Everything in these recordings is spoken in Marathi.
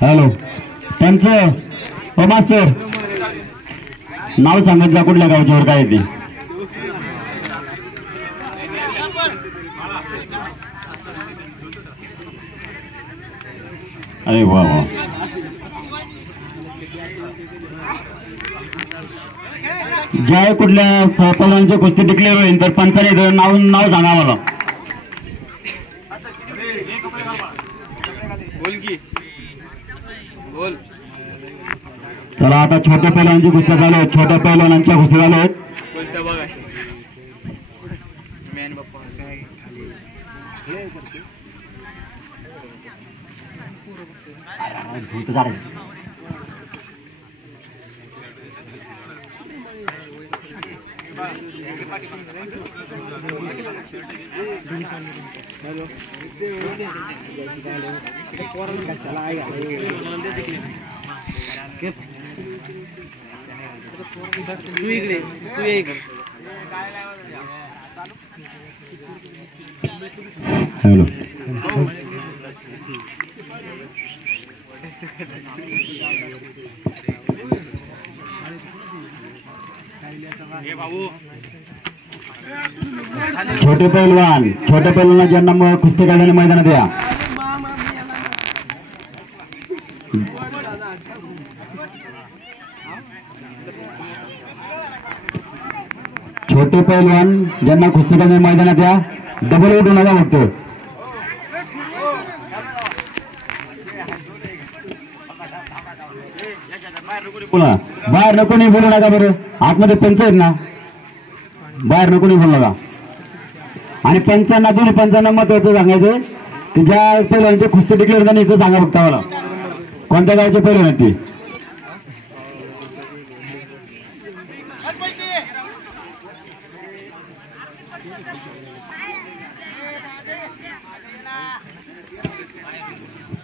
हॅलो पंच ओ मास्तर नाव सांगत जा कुठल्या गावच्यावर काय येते अरे वा वा ज्या कुठल्या पैलवानांची कुस्ती डिक्लेअर होईल तर पंचाने नाव सांगा मला चला आता छोट्या पैलवानांची कुस्त्या चालू आहेत छोट्या पैलवानांच्या कुस्त्या चालू आहेत हॅलो छोटे पैलवान ज्यांना कुस्ती काढण्याने मैदानात या छोटे पैलवान ज्यांना कुस्ती काढण्याने मैदानात या डबल उठू नका फक्त बाहेर नको नाही बोलू नका बरं आतमध्ये पंच आहेत ना बाहेर नको नाही बोलू नका आणि पंचांना दोन्ही पंचांना महत्वाचं सांगायचं की ज्या पैलवानचे कुस्ती डिक्लेअर झाली इथं सांगा फक्त मला कोणत्या गावचे पैलवान आहेत ते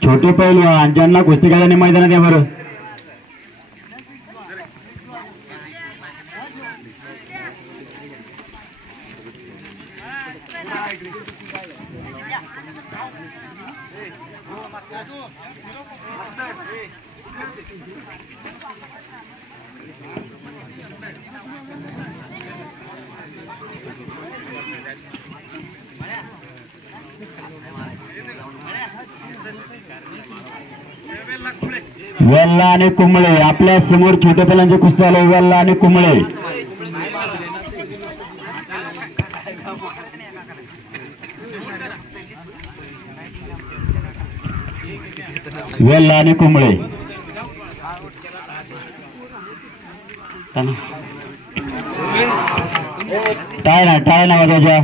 छोटे पैलवान ज्यांना कुस्ती काढण्याने मैदानात या बरं वेल्ला आणि कुंबळे आपल्या समोर छोटे पैलवानचे कुस्ती आले वेल्ला आणि कुंबळे वेल्ला आणि कुंबळे टाळ ना वाजवायच्या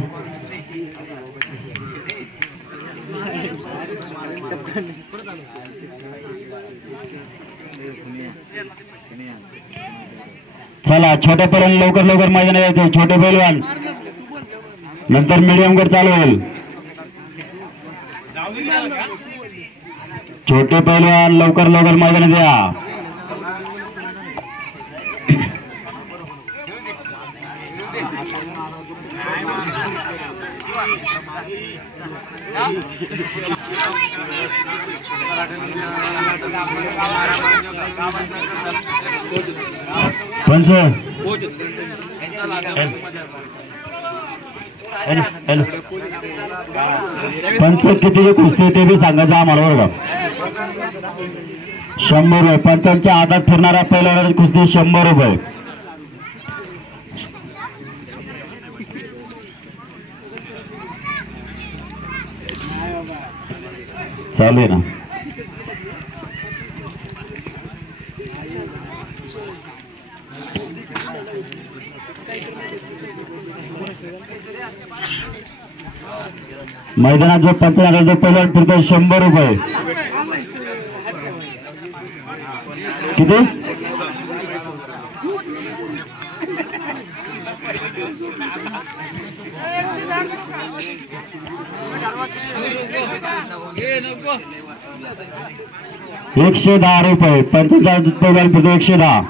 चला छोटे पैलवान लवकर मैदानात यायचे छोटे पैलवान नंतर मीडियम गट चालू होईल छोटे पैलवान लवकर मैदानात या पंच किती कुस्ती ते बी सांगायचं आम्हाला बरोबर 100 रुपये पंचांच्या हातात फिरणारा पैलवानाची कुस्ती 100 रुपये चालू आहे ना मैदानात जो पंचांना जो पैलवान फिरतो 100 रुपये किती ₹110 पंचांचा पैलवान फिरतो 110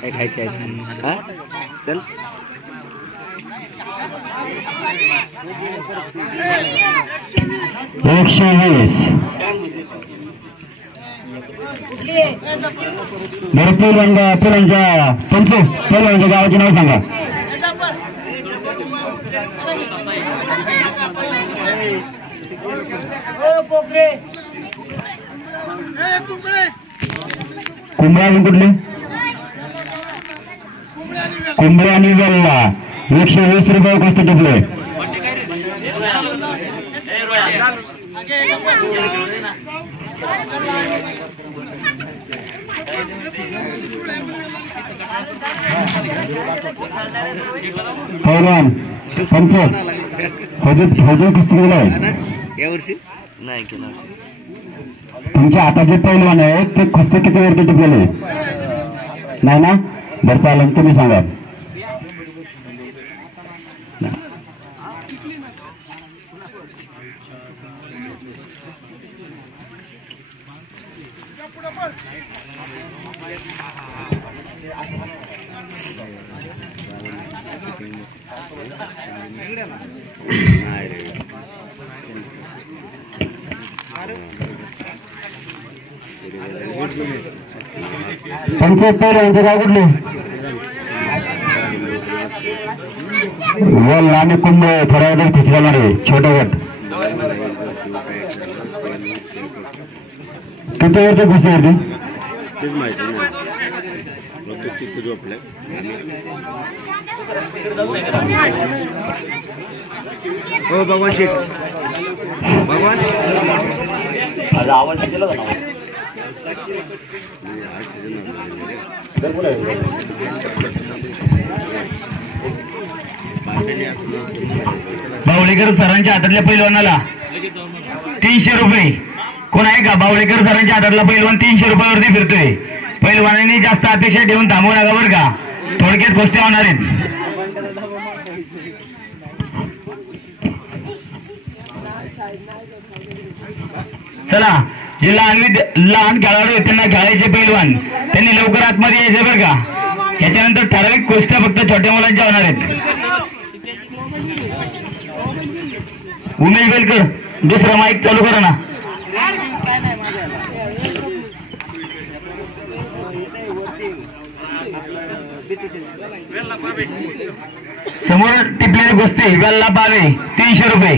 काय खायचं आहे हा चल 120 भरपूर पुरांच्या पंचवीस पहिल्यांच्या गावाचे नाव सांगा कुंभळा कुठले कुंभळा आणि वेल्ला 120 रुपये कुस्ती टिपले पहिलवान पंच हजूर कुस्ती केलाय यावर्षी नाही केला तुमच्या हाताचे पहिलवान आहे ते कुस्ती किती वरती टिपलेले नाही ना बरं चालेल तुम्ही सांगा पंचायत पहिल्यांचे गाव कुठले वल आणि कुंभ थोड्या खुशला रे छोटा गट किती वरती खुशी होती तेच माहिती झोपल्या हो भगवान शेठ भगवान आवाज केला बावळेकर सरांच्या हातातल्या पैलवानाला 300 रुपये कोण आहे का बावळेकर सरांच्या हातातला पैलवान 300 रुपयावरती फिरतोय पैलवानांनी जास्त अपेक्षा ठेवून थांबवू नका बरं का थोडक्यात गोष्टी होणार आहेत चला जे लहान खेळाडू आहेत त्यांना खेळायचे पैलवान त्यांनी लवकर आतमध्ये यायचे बरं का याच्यानंतर ठराविक गोष्टी फक्त छोट्या मुलांच्या होणार आहेत उमेश बेलकर दुसरा माईक चालू करा ना समोर टिपलेली गोष्टी वेल्ला पावे 300 रुपये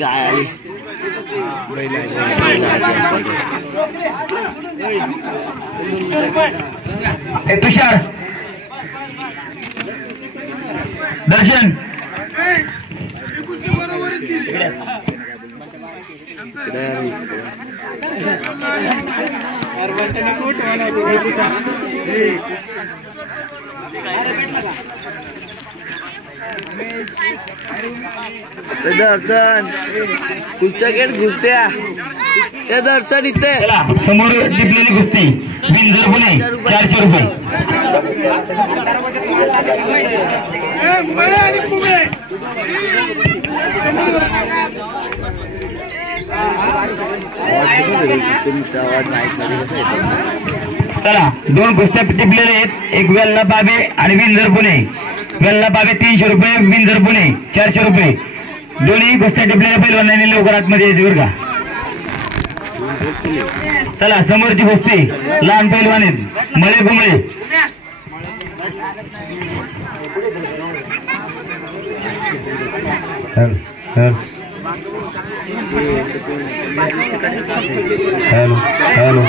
गाय आली तुषार दर्शन दर्शन कुस्त्या गेट घुसत्या त्या दर्शन इथे समोर टिपलेली कुस्ती बिंजर पुणे 400 रुपये चला 2 कुस्त्या टिपलेले आहेत एक वेल्ला बाबे आणि बिंजर पुणे वेल्ला बाबे 300 रुपये बिंजर पुणे 400 रुपये दोन्ही कुस्त्या टिपलेल्या पैलवानांनी लवकर आतमध्ये यायची बरं का चला समोरची कुस्ती लहान पैलवान आहेत मळे घुमळे हॅलो हॅलो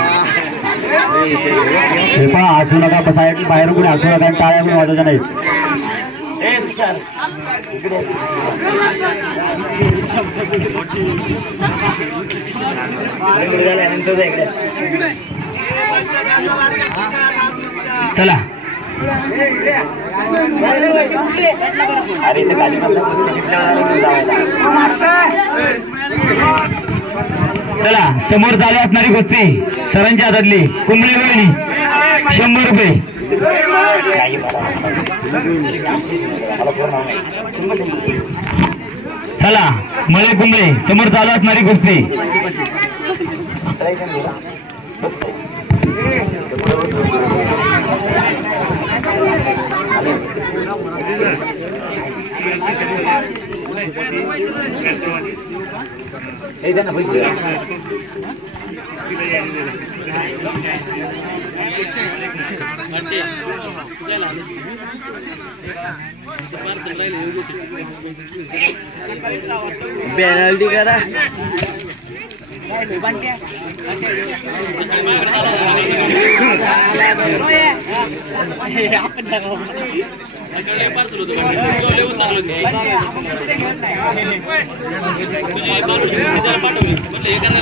हे पण हसू नका बसायला बाहेर कोणी हसू नका टाळ्या कोणी वाजवायच्या नाहीत चला अरे चला समोर चालू असणारी कुस्ती सरांच्या हातातली कुंबळे वहिनी 100 रुपये. चला मळे कुंबळे समोर चालू असणारी कुस्ती. पेनल्टी करा.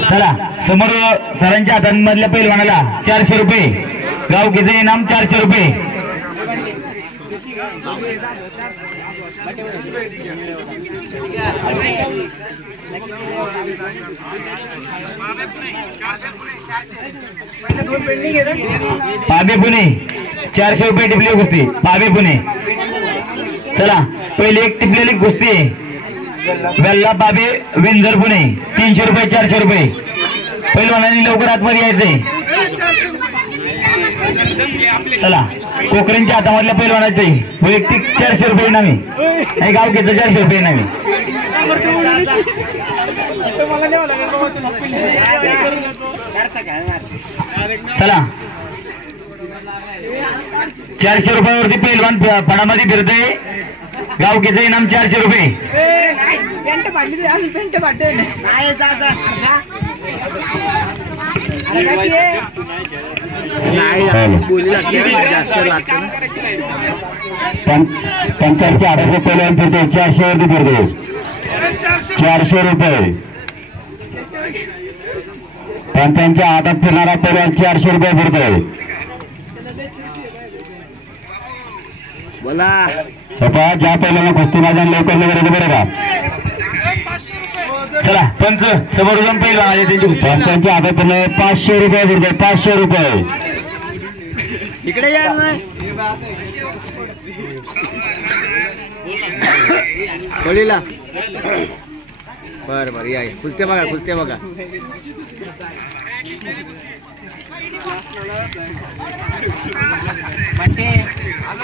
चला समोर सरांच्या हातांमधल्या पैलवानाला 400 रुपये. गावकीचं इनाम 400 रुपये. पाबे पुणे 400 रुपये टिपली कुस्ती. पाबे पुणे. चला पहिले एक टिपलेली कुस्ती आहे. वेल्ला पाबे विंजर पुणे 300 रुपये 400 रुपये. पैलवानांनी लवकर आतमध्ये यायचंय. चला कोकरेंच्या हातामधल्या पैलवानाचे वैयक्तिक 400 रुपये इनामी. हे गावकीचं 400 रुपये इनामी. चला 400 रुपयावरती पैलवान पणामध्ये फिरते. गावकीचं इनाम 400 रुपये. बोली लागते जास्त लागते. पंचांच्या आधारे पैलवान फिरते 400 वरती फिरते. 400 रुपये. पंचांच्या हातात फिरणारा पैलवान 400 रुपये फिरतोय. बोला ज्या पहिल्याला कुस्ती मैदान लवकर वगैरे बरं का. चला पंच समोर जाऊन पहिला त्यांची पंचांच्या हातात 500 रुपये फिरतोय. 500 रुपये. इकडे या होळीला. बर बर या कुस्त्या बघा कुस्त्या बघा.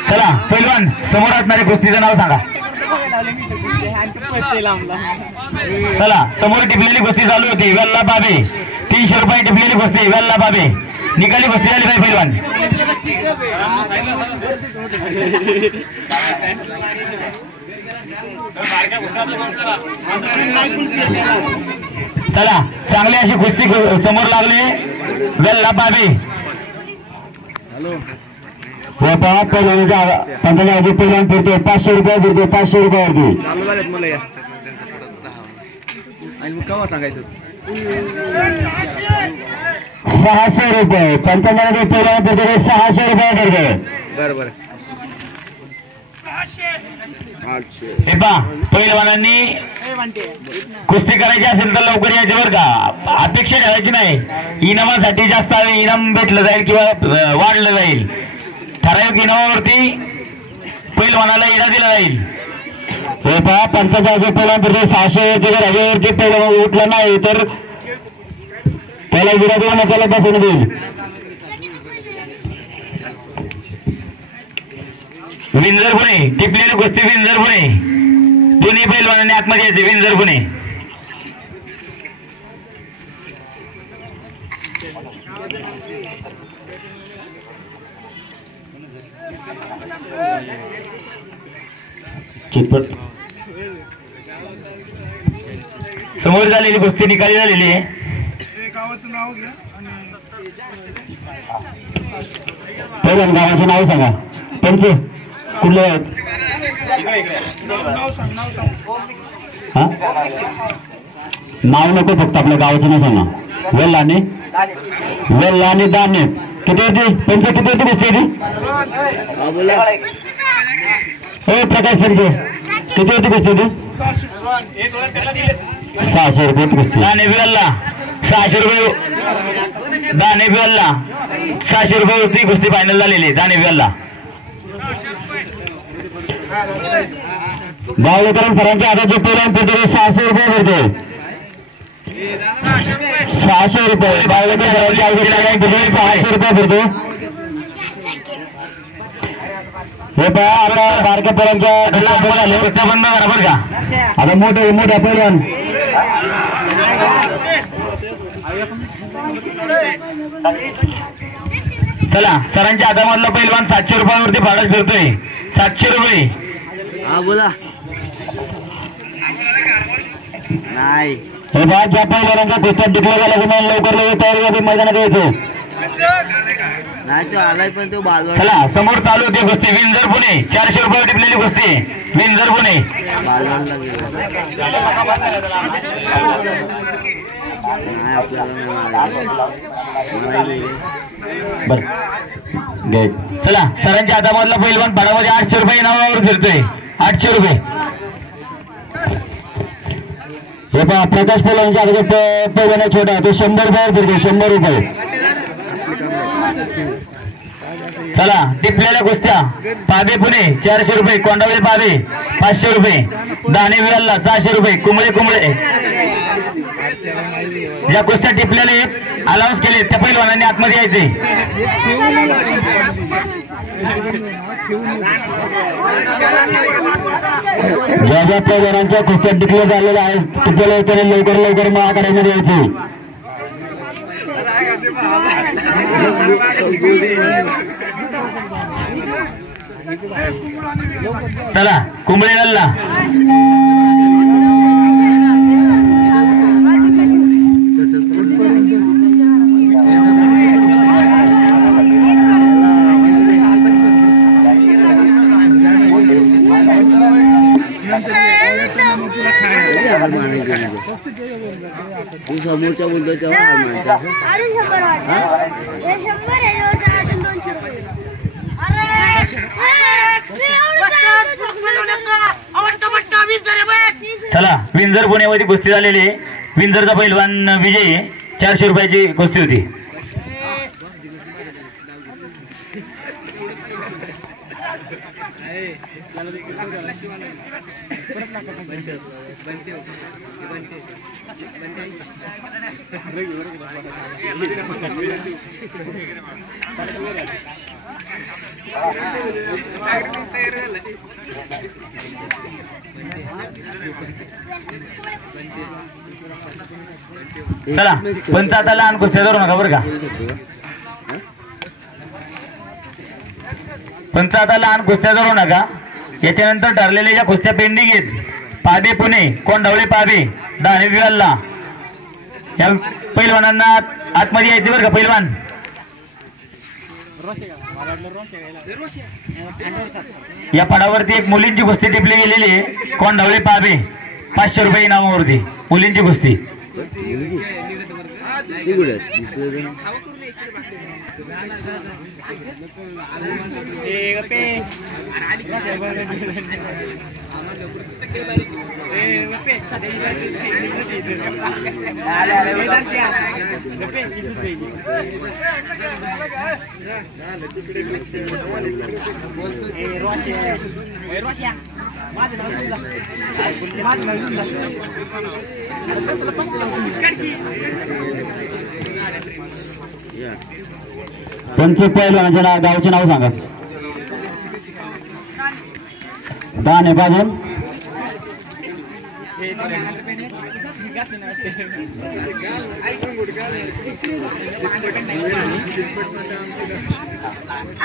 चला पैलवान समोर असणारे कुस्तीचं नाव सांगा. चला समोर टिपलेली कुस्ती चालू होती. वेल्ला बाबे 300 रुपये टिपलेली कुस्ती. वेल्ला बाबे निकाली कुस्ती झाली पाहिजे पैलवान. चला चांगली अशी कुस्ती समोर लागली. वेल्ला बाबे पंचायत पैलवान फिरतो. 500 रुपये फिरतो. 500 रुपयावरती. चालू झालेत मला या आणि मग केव्हा सांगायचं. 600 रुपये. पंचायत पैलवान फिरतो 600 रुपये फिरतो. बरं बरं. हे पहा पैलवानांनी कुस्ती करायची असेल तर लवकर यायचे बरं का. अपेक्षा ठेवायची नाही. इनामासाठी जास्त इनाम भेटलं जाईल किंवा वाढलं जाईल. ठराविक इनामावरती पैलवानाला इजा दिला जाईल. हे पहा 55 पैलवान फिरतो. 600 वरती जर हवेवरती पैलवान उठला नाही तर त्याला विरा देऊन त्याला बसून देईल. विंजर पुणे टिपलेली कुस्ती. विंजर पुणे दोन्ही पैलवानांनी आतमध्ये यायचे. विंजर पुणे. चितपट समोर झालेली कुस्ती निकाली झालेली आहे. पहिलं गावाचं नाव सांगा. पंच कुठले आहेत. हा नाव नको फक्त आपल्या गावाचं नाव सांगा. वेल्लाने वेल्लाने दाने किती होती. पंच किती होती कुस्ती ती. हो प्रकाश पंच किती होती कुस्ती ती. 600 रुपये कुस्ती. दानेबिवाला 600 रुपये. दानेबिवाला 600 रुपये होती कुस्ती फायनल झालेली. दानेबिवाला गावलेकरांच्या सरांच्या हाताचे पहिल्यांदा प्रत्येकी 600 रुपये भरतो. 600 रुपये गावलेकर सरांच्या हाताचे प्रत्येकी 600 रुपये भरतो. हे पहा आपल्या बारक्या पोरांच्या कुस्त्या बंद बरोबर का. आता मोठ्या पहिलवान चला सरांच्या हातामधला पहिलवान 700 रुपयावरती भाडा फिरतोय. 700 रुपये. हा बोला. नाही हे पहा ज्या पहिलवानांचा कुस्त्या टिकला झाला की मला लवकर तयारी मैदानात यायचो. नाही तो आलाय पण तो बाजू चला समोर चालू होती कुस्ती. विंझर पुणे 400 रुपये टिपलेली कुस्ती. विंझर पुणे बाजूला गेला. नाही आपल्याला बर चला सरांच्या हातामधला पहिलवान भाडामध्ये 800 रुपये नावावर फिरतोय. 800 रुपये. हे पहा प्रकाश पहिलवानच्या हाताचे पहिलवान छोटा तो 100 रुपयावर फिरतो. 100 रुपये. चला टिपलेल्या कुस्त्या. पाबे पुणे 400 रुपये. कोंडावळे पाबे 500 रुपये. दानेविराला 600 रुपये. कुंबळे ज्या कुस्त्या टिपलेले अलाउन्स केले त्या पहिलवानांनी आतमध्ये यायचे. ज्या पहिलवानांच्या कुस्त्या टिकल्या झालेल्या आहेत टिकल्या लवकर महाआखाड्यामध्ये यायचे. चला कुंबळे गल्ला समोरच्या बोलतो तेव्हा चला विंझर पुण्यामध्ये कुस्ती झालेली. विंझरचा पहिलवान विजयी 400 रुपयाची कुस्ती होती. चला पंच आता लहान कुस्त्या धरू नका बरं का. पंच आता लहान कुस्त्या धरू नका. याच्यानंतर ठरलेल्या ज्या कुस्त्या पेंडिंग आहेत पाबे पुणे कोंडावळे पाबे दानेविराला या पहिलवानांना आतमध्ये यायचे बरं का. पहिलवान या पडावरती एक मुलींची कुस्ती टिपली गेलेली आहे. कोंडावळे पाबे 500 रुपये इनामावरती मुलींची कुस्ती. पंच पहिलवानाच्या गावचे नाव सांगा. दाने बाजून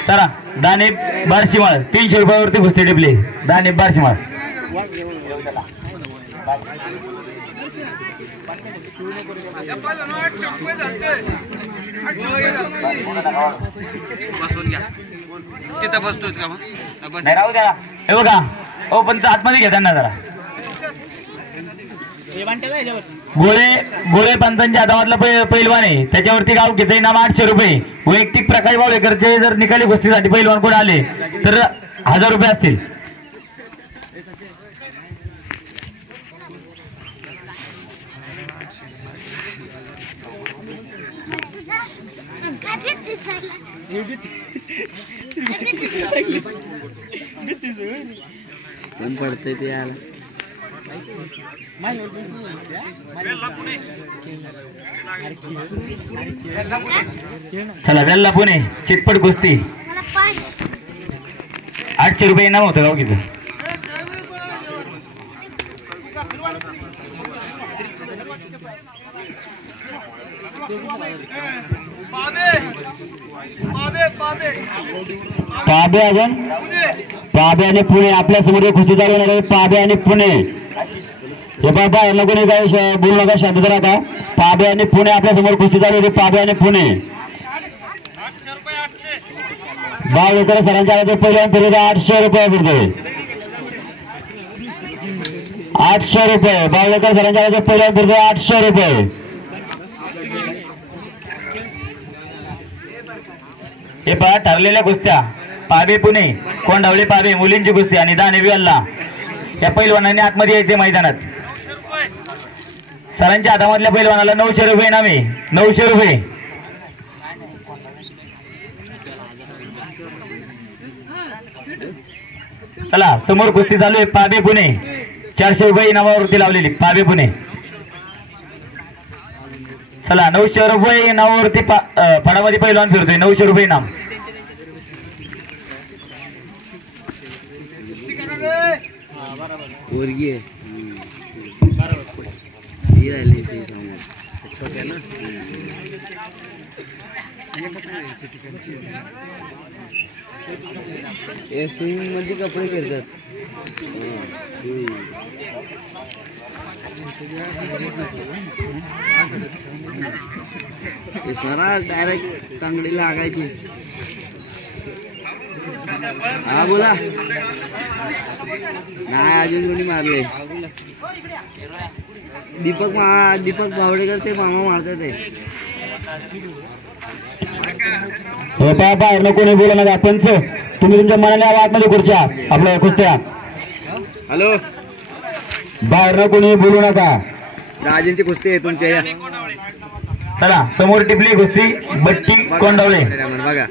चला दाने बारशिमाळ 300 रुपयावरती कुस्ती टिपली. दाने बारशिमाळ तिथं बसतोय का नाही राहू द्या. हे बघा हो पंच आतमध्ये घेताना जरा गोळे पंचांच्या हातामधला पैलवान आहे. त्याच्यावरती गाव घेतं इनाम 800 रुपये. वैयक्तिक प्रकाश बावळेकरचे जर निकाली कुस्तीसाठी पैलवान कोण आले तर 1000 रुपये असतील. पण पडतंय ते याला चला वेल्ला पुणे चितपट कुस्ती 800 रुपये इनाम होतं गावकीचं. पाबे अजून पाबे आणि पुणे आपल्या समोर कुस्ती चालू होणार आहे. पाबे आणि पुणे हे बाबा नको नाही काय बोलू नका शांत जरा का. पाबे आणि पुणे आपल्या समोर कुस्ती चालू होते. पाबे आणि पुणे बावळेकर सरांच्या आवाज पहिल्या फिरत 800 रुपये फिरते 800 रुपये. बावळेकर सरांच्या आवाज पहिल्या फिरते 800 रुपये. हे पहा ठरलेल्या कुस्त्या पाबे पुणे कोंडावळे पाबे मुलींची कुस्ती आणि दानवी अल्ला या पैलवानांनी आतमध्ये यायचे मैदानात. सरांच्या हातामधल्या पैलवानाला 900 रुपये इनामी 900 रुपये. चला समोर कुस्ती चालू आहे. पाबे पुणे 400 रुपये इनामावरती लावलेली पाबे पुणे. चला 900 रुपये इनामावरती फडामध्ये पैलवान फिरतोय 900 रुपये इनाम. पोरगी आहे ही राहिली ती छोट्या ना हे स्विमिंग मध्ये कपडे फिरतात. सरा डायरेक्ट तांगडी लागायची. हा बोला नाही अजून कोणी मारले. दीपक बावडेकर ते मामा मारतात ते. बाहेर नको नाही बोला नका. पंच तुम्ही तुमच्या मनाने आतमध्ये खुर्च्या आपल्या कुस्त्या. हॅलो बाहेर नको नाही बोलू नका. राजेंची कुस्ती आहे तुमच्या. चला समोर टिपली कुस्ती बट्टी कोंडावळे बघा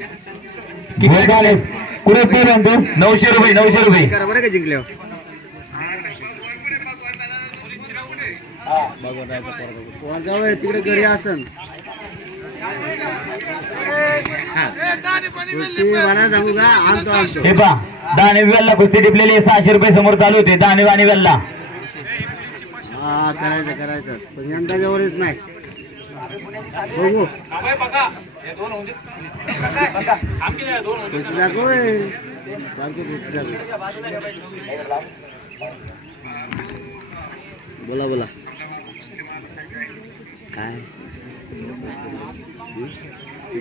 कुठे पेल तू 900 रुपये 900 रुपये. करा बरं का जिंकले. तिकडे गडी असन मला सांगू का आणतो. हे पहा दानवेला कुस्ती टिपलेली 600 रुपये समोर चालू होते दानव आणि वेल्ला. हा करायचं पण यंदा जवळच नाही. बघू बोला काय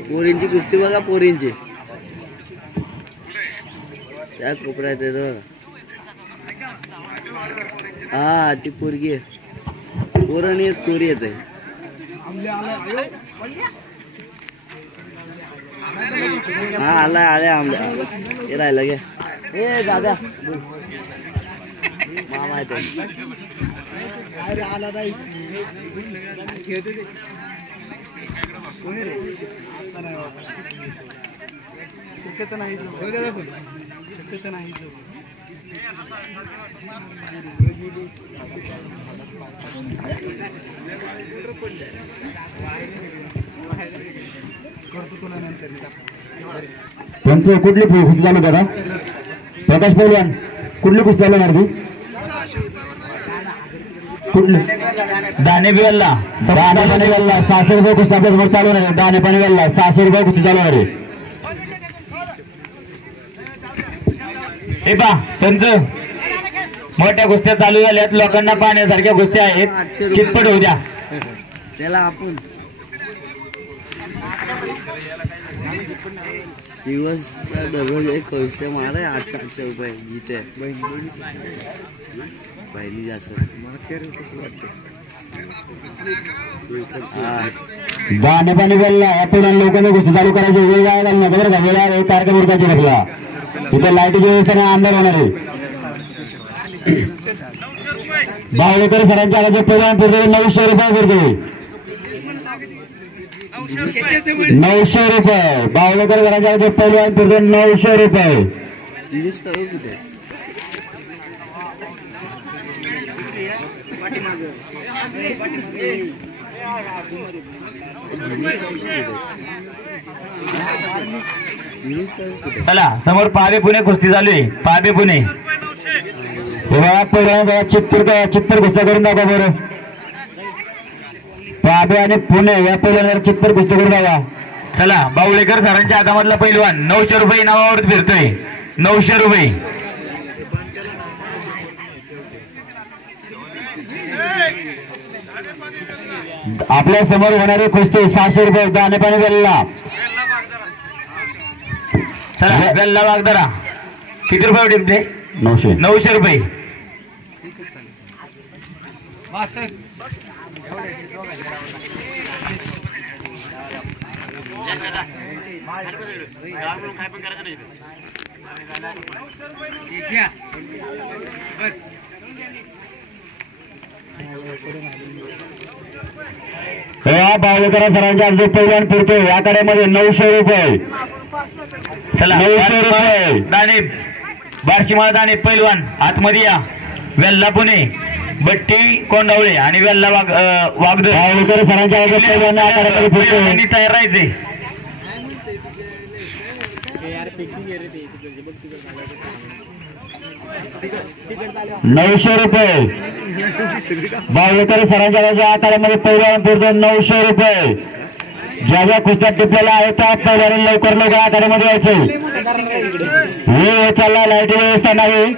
पोरींची कुस्ती बघा. पोरींची त्या कोपऱ्यात येत. हा ती पोरगी आहे. पोरं नाही पोरी येत आहे. हा आले आमल्या हे राहिलं गे. ए दादा मामा येते. शक्यता नाही पंच कुठली कुस्ती चालू करा. प्रकाश पैलवान कुठली कुस्ती चालू होणार ती कुठली. दाने बिवल्ला 600 रुपये कुस्ती आपल्या समोर चालू होणार. दाने पाणी वेल्ला 600 रुपये कुस्ती चालू होणार. हे पहा पंच मोठ्या कुस्त्या चालू झाल्यात. लोकांना पाहण्यासारख्या कुस्त्या आहेत. चितपट होऊ द्या. त्याला आपण दिवस दररोज एक कुस्त्या मारा 800 रुपये जिथे पहिली जास्त दाने पाणी वेल्ला या पुढे लोकांनी कुस्ती चालू करायची. वेळ आहे घालणार बरं का. वेळ आहे कार्यक्रम उरकायची नसला तिथे लाईटीची व्यवस्थेने आमदार होणार आहे. बावळेकर सरांच्या आवाज पैलवान फिरते 900 रुपये फिरते. 900 रुपये बावलेकर घराच्या पहिलवान फिरतो 900 रुपये. दिनेश करू कुठे चला समोर पाबे पुणे कुस्ती चालू आहे. पाबे पुणे पहिल्यांदा चित्तर कुस्त्या करून दाखवा बरं. पाबे आणि पुणे या पहिल्यांदा चित्तर कुस्ती करून दाखवा. चला बावळेकर सरांच्या हातामधला पैलवान 900 रुपये नावावर फिरतोय. 900 रुपये. आपल्या समोर होणारी कुस्ती 600 रुपये दाणे पाणी वेल्ला. चला वेल्ला वागदरा किती रुपये टिपले? 900. 900 रुपये. बावलेकर सरांच्या जो पहिल्यांदा फिरतोय या कड्यामध्ये 900 रुपये. चला 900 रुपये. दाणे बार्शीमाळ दाणे पैलवान आतमध्ये या. वेल्ला पुणे बट्टी कोंडावळे आणि वेल्ला वागदर बावलेकर सरांच्या जो पहिल्यांदा या कड्यामध्ये फिरतोय पहिलवानांनी तयार राहायचे. ₹900 रुपये. बावलेकर सरांच्या आकारामध्ये पहिल्यांदा फिरतो 900 रुपये. ज्या ज्या कुस्त्या टिपलेल्या आहेत त्या पहिल्यांदा लवकर आकारामध्ये यायचे. वेळ चालला लाईट व्यवस्था नाही.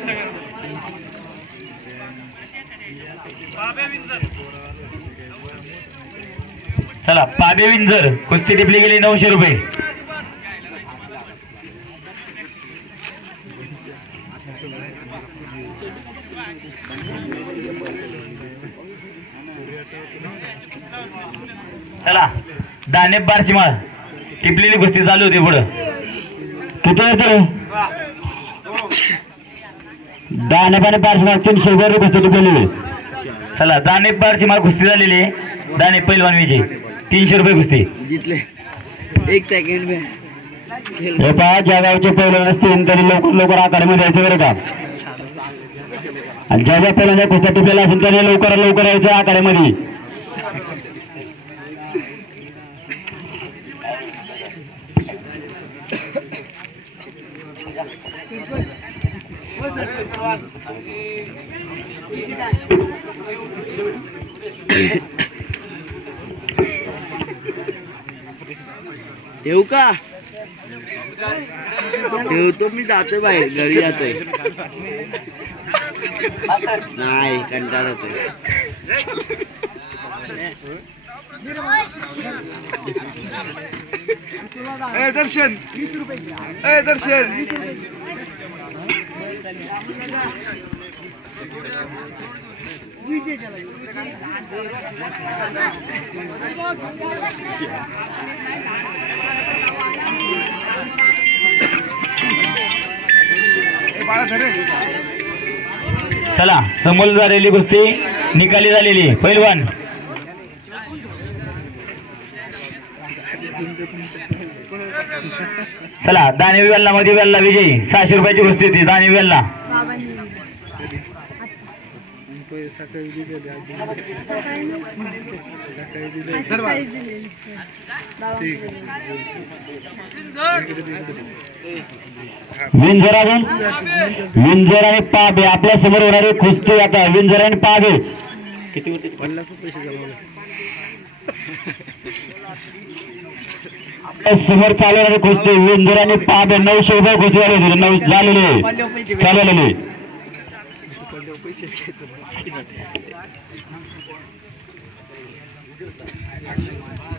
चला पाबे विंजर कुस्ती टिपली गेली 900 रुपये. चला दाने बार्शीमाळ टिपलेली कुस्ती चालू होती. पुढं किती येते दाणे पाणी पार्श्वनाथ 300 रुपये कुस्ती टिपलेली. चला दाने बार्शीमाळ कुस्ती झालेली. दाने पैलवान विजय 300 रुपये कुस्ती जितले 1 सेकंड में. हे पहा ज्या गावचे पहिल्यांदा असतील तरी लवकर आकारामध्ये यायचे बरं का. आणि ज्या ज्या पहिल्यांदा कुस्त्या टिपलेल्या असेल तरी लवकर यायचं आकारामध्ये. ठेवू का? ठेवतो मी जातोय बाहेर घरी जातोय. नाही कंटाळा येतोय. दर्शन चला समोर झालेली कुस्ती निकाली झालेली. पैलवान चला दाने वेल्ला मध्ये वेल्ला विजयी 600 रुपयाची कुस्ती होती. दाने वेल्ला विंजर आणि पाबे आपल्या समोर होणारी कुस्ती आता. विंजर आणि पाबे किती होते? 50 पैसे जमवले. समोर चालवणारी कुस्ती विंजर आणि पाबे 900 रुपये कुस्ती झालेली.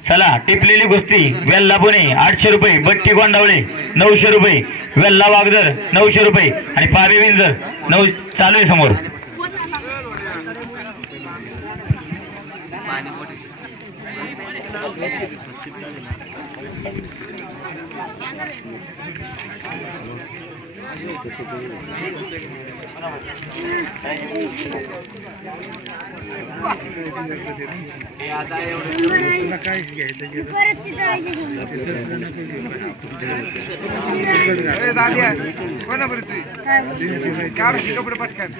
चला टिपलेली कुस्ती वेल्ला पुणे 800 रुपये. बट्टी गोंडावळे 900 रुपये. वेल्ला वागदर 900 रुपये आणि पाबे विंजर चालू आहे समोर. काय घ्यायचं कपडे पटकन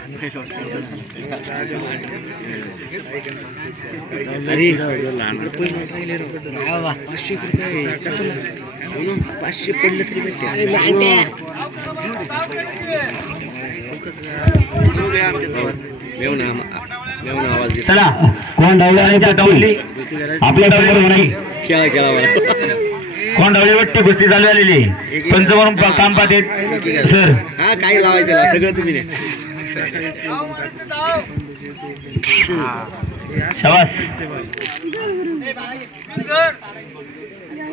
पाचशे पडले तरी चला कोण डावली आपल्या कोण डावली वाटते कुस्ती चालू झालेली पंच म्हणून काम पाहते सर. हा काही लावायचं सगळं तुम्ही शाबास.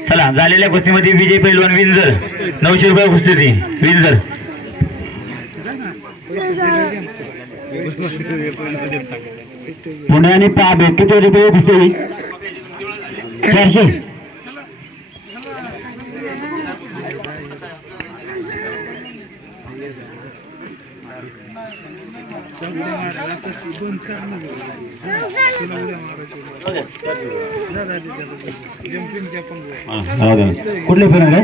चला झालेल्या कुस्तीमध्ये विजय पैलवान विंजर 900 रुपये कुस्ती ती विंजर. पुणे आणि पाबे किती रुपये कुस्ती 400. कुठले फिरणार आहे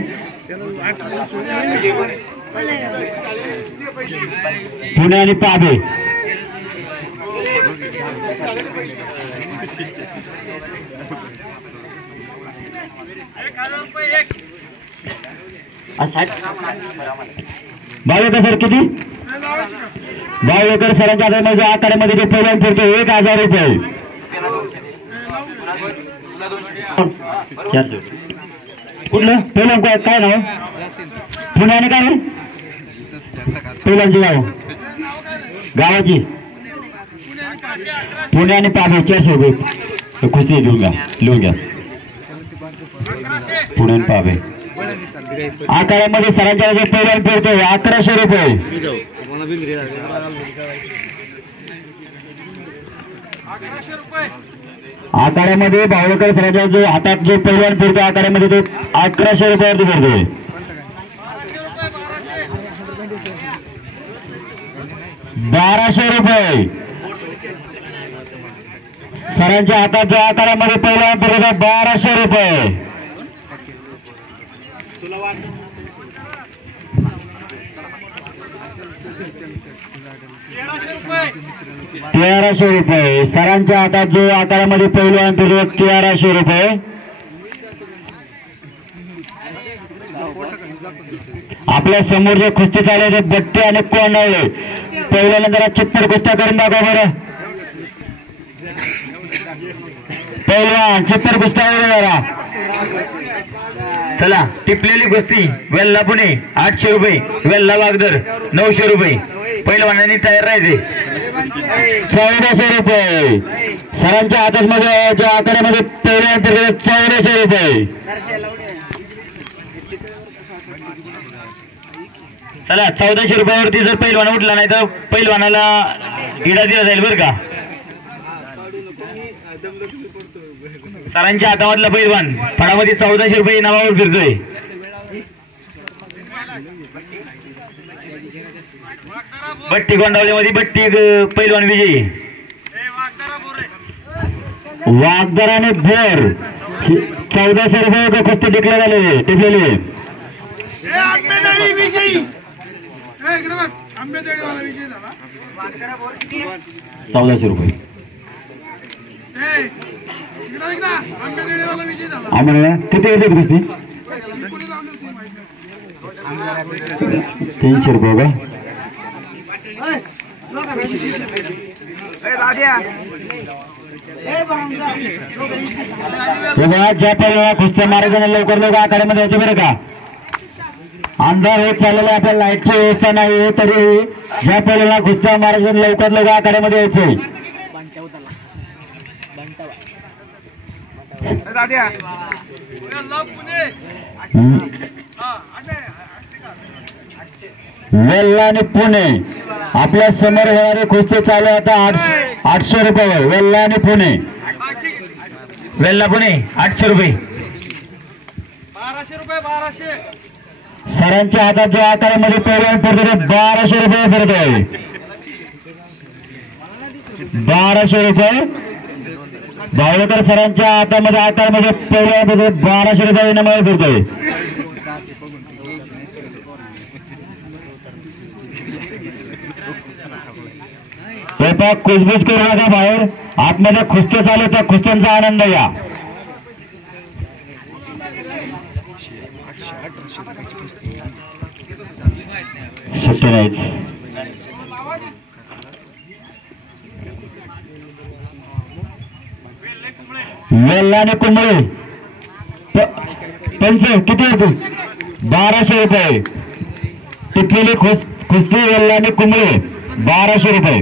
पुणे आणि पाबे. बावेकर सर किती बावेकर सरांच्या आधारमध्ये आकारामध्ये जे पहिल्या फिरतो 1000 रुपये. कुठलं पहिलं काय नाव पुणे आणि काय पहिल्यांची गाव गावाची पुणे आणि पाबे 400 रुपये कुस्ती लिहून घ्या पुणे आणि पाबे. आकारामध्ये सरांच्या जे पहिल्या फिरतो 1100 रुपये. आकारामध्ये बावळकर सरांच्या जो हातात जो पहिलवान फिरतो आकारामध्ये तो 1100 रुपयावरती फिरतोय. 1200 रुपये सरांच्या हातात जो आकारामध्ये पहिलवान फिरतो 1200 रुपये. ₹1300 रुपये सरांच्या हातात जो आकारामध्ये पहिलवान फिरतो 1300 रुपये. आपल्या समोर जे कुस्ती चालू आहे बट्टे आणि कोण आहे पहिल्यानंतर चित्तर कुस्त्या करून दाखवा बरं. पहिलवान चित्तर कुस्त्या करून जरा. चला टिपलेली कुस्ती वेल्ला पुणे 800 रुपये वेल्ला वागदर 900 रुपये. पहिलवानांनी तयार राहायचे. 1400 रुपये सरांच्या हातात मध्ये ज्या आकारामध्ये पहिल्यांदा 1400 रुपये. चला 1400 रुपयावरती जर पहिलवान उठला नाही तर पहिलवानाला इडा दिला जाईल बरं का. सरांच्या हातामधला पहिलवान फळामध्ये 1400 रुपये नावावर फिरतोय. बट्टी गोंडावलीमध्ये बट्टी पहिलवान विजयी. वागदर आणि भोर 1400 रुपये कुस्ती टिकलेले. 1400 रुपये आम्हाला किती येते कुस्ती 300 रुपये का. ज्या पहिल्या कुस्त्या मारायच्या लवकर लवकर आखाड्यामध्ये यायचे बरं का. अंधार होत चाललेला आपल्या लाईटची व्यवस्था नाही तरी ज्या पहिल्या कुस्त्या मारायच्या लवकर लवकर आखाड्यामध्ये यायचे. वेल्ला आणि पुणे आपल्या समोर होणारे कुस्ती चालू आता 800 रुपये वेल्ला आणि पुणे. वेल्ला पुणे 800 रुपये. 1200 रुपये 1200. सरांच्या हातात जो आकारामध्ये पैलवान फिरतो ते 1200 रुपये फिरतोय. 1200 रुपये भावळकर सरांच्या हातामध्ये आकारामध्ये पैलवान फिरतो 1200 रुपये इनामावर फिरतोय. कुसबुस करू नका बाहेर. आतमध्ये कुस्त्या चालू त्या कुस्त्यांचा आनंद घ्या. शक्य नाहीच. वेल्ला आणि कुंबळे पंच किती होते? 1200 रुपये. टिपलेली कुस्ती वेल्ला आणि कुंबळे 1200 रुपये.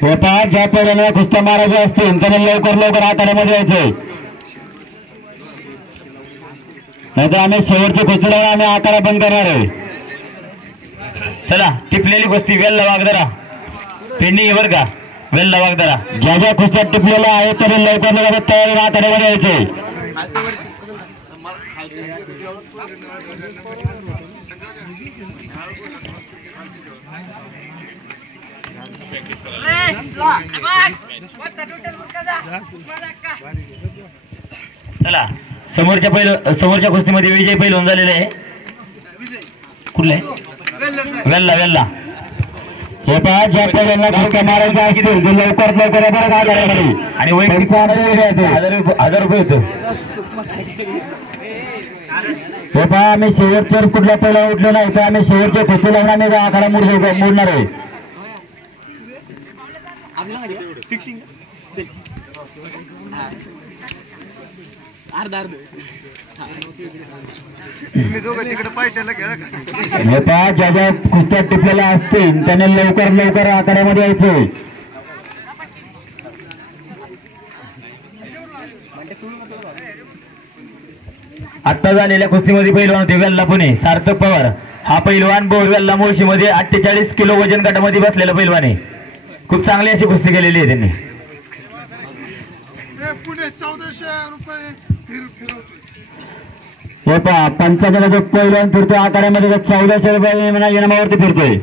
हे पहा, ज्या पहिल्यांदा कुस्त्या मारायच्या असतील त्यांना लवकर आखाड्यामध्ये यायचंय. नाही तर आम्ही शेवटची कुस्ती लावून आम्ही आखाडा बंद करणार आहे. चला, टिपलेली कुस्ती वेल्ला वागदरा पेंडिंग बर का. वेल्ला वागदरा ज्या ज्या कुस्त्यात टिपलेल्या आहेत त्यांनी लवकर तयारी आखाड्यामध्ये यायचे. चला, समोरच्या कुस्तीमध्ये विजय पैलवान झालेले आहे. कुठले? वेल्ला. हे पहा, ज्या पहिल्यांदा कुस्त्या मारायच्या असतील ते लवकर बरं आखाड्यामध्ये आणि वैयक्तिक 1000 रुपये होतं. हे पहा, आम्ही शेवटच्या कुठल्या पहिला उठलो नाही तर आम्ही शेवटच्या कुस्ती लावून आम्ही आखाडा मोडणार आहे. तुम्ही दोघं तिकडे पायट्याला खेळा का? हे पहा, ज्या ज्या कुस्त्या टिपलेल्या असतील त्याने लवकर आखाड्यामध्ये यायचे. आता झालेल्या कुस्तीमध्ये पैलवान होते वेल्ला पुणे सार्थक पवार. हा पैलवान वेल्ला मुळशीमध्ये 48 किलो वजन गटामध्ये बसलेला पैलवान आहे. खूप चांगली अशी कुस्ती केलेली आहे त्यांनी. पुढे 1400 रुपये फिरवतो. हे पहा, पंचाचा जो पैलवान फिरतोय आखाड्यामध्ये 1400 रुपये इनामावरती फिरतोय.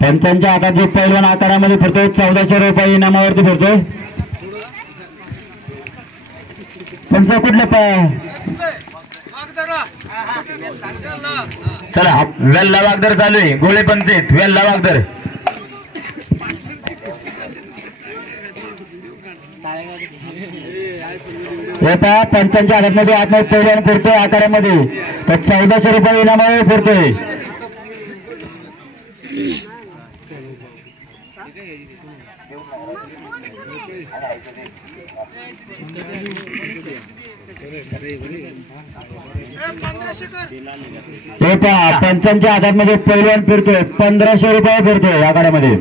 पंचांच्या हातात जो पैलवान आखाड्यामध्ये फिरतोय 1400 रुपये इनामावरती फिरतोय. पंच कुठले चला, वेल्ला वागदर चालू आहे. गोळे पंचायत वेल्ला वागदर. हे पहा, पंचांच्या हातामध्ये आतमध्ये पैलवान फिरतोय आखाड्यामध्ये तर 1400 रुपये इनामावर फिरतोय. हे पहा, पंचांच्या हातामध्ये पैलवान फिरतोय 1500 रुपये फिरतोय आखाड्यामध्ये.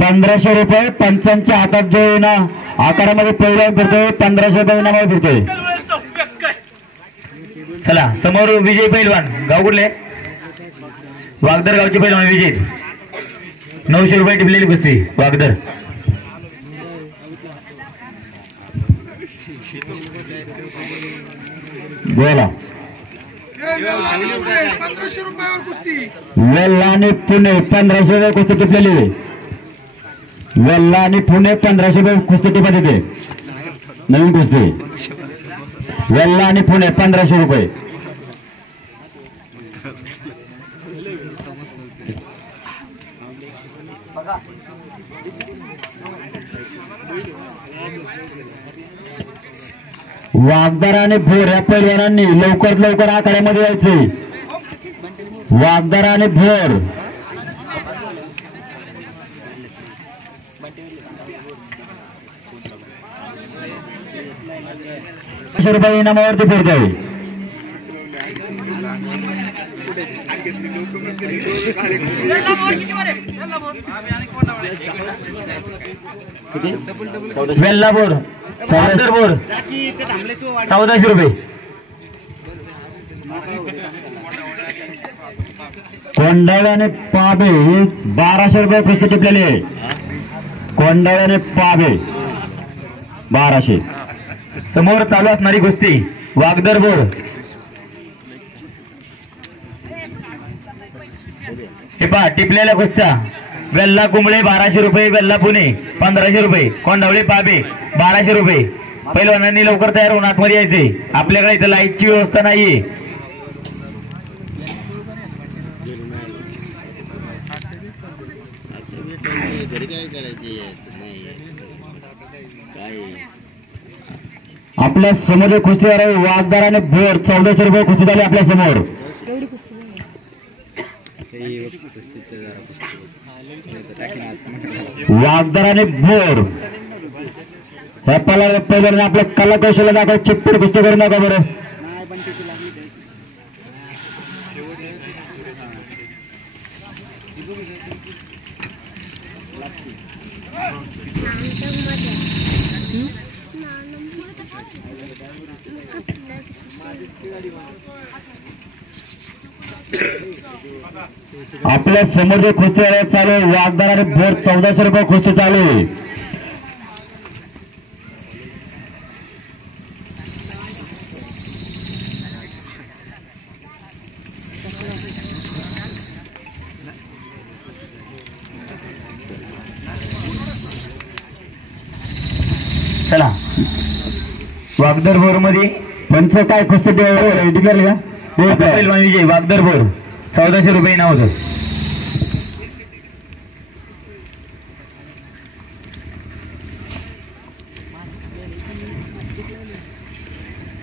1500 रुपये पंचांच्या हातात जो ना आकारामध्ये पैलवान फिरतोय 1500 रुपये इनामावर फिरतोय. चला, समोर विजय पैलवान. गाव कुठले? वागदर गावचे पैलवान विजय. 900 रुपये टिपलेली कुस्ती वागदर. बोला. 1500 रुपयावर कुस्ती. वेल्ला आणि पुणे 1500 रुपये कुस्ती टिपलेली. वेल्ला आणि पुणे 1500 रुपये कुस्ती टिपत येते. नवीन कुस्ती वेल्ला आणि पुणे 1500 रुपये. वागदार आणि भोर या पैलवानांनी लवकरात लवकर आखाड्यामध्ये यायचे. वागदार आणि भोर ₹500 इनामावरती फिरत आहे. वेल्लापूर बोर ₹1400. कोंडाळ आणि पाबे ₹1200 कुस्ती टिपलेली आहे. कोंडाळ आणि पाबे 1200. समोर चालू असणारी कुस्ती वागदर बोर. हे पहा टिपलेल्या कुस्त्या. वेल्ला कुंबळे ₹1200, वेल्ला पुणे ₹1500, कोंडावळे पाबे ₹1200. पैलवानांनी लवकर तयार होऊन आतमध्ये यायचे. आपल्याकडे इथं लाईटची व्यवस्था नाहीये. आपल्या समोर कुस्तीवर आहे वागदार आणि भोर. ₹1400 कुस्ती झाली आपल्या समोर. वागदार आणि भोर ह्या पहिल्याने आपल्या कला कौशल्य दाखव. चिप्पड कुस्ती करू नका बरं. आपल्या समोर जे कुस्ती चालू आहे वागदार आणि भोर ₹1400 कुस्ती चालू आहे. चला वागदर बोर मध्ये पंच काय कुस्ती डिक्लेअर का पैलवान विजय वागदर बोर ₹1400 नाव होतं.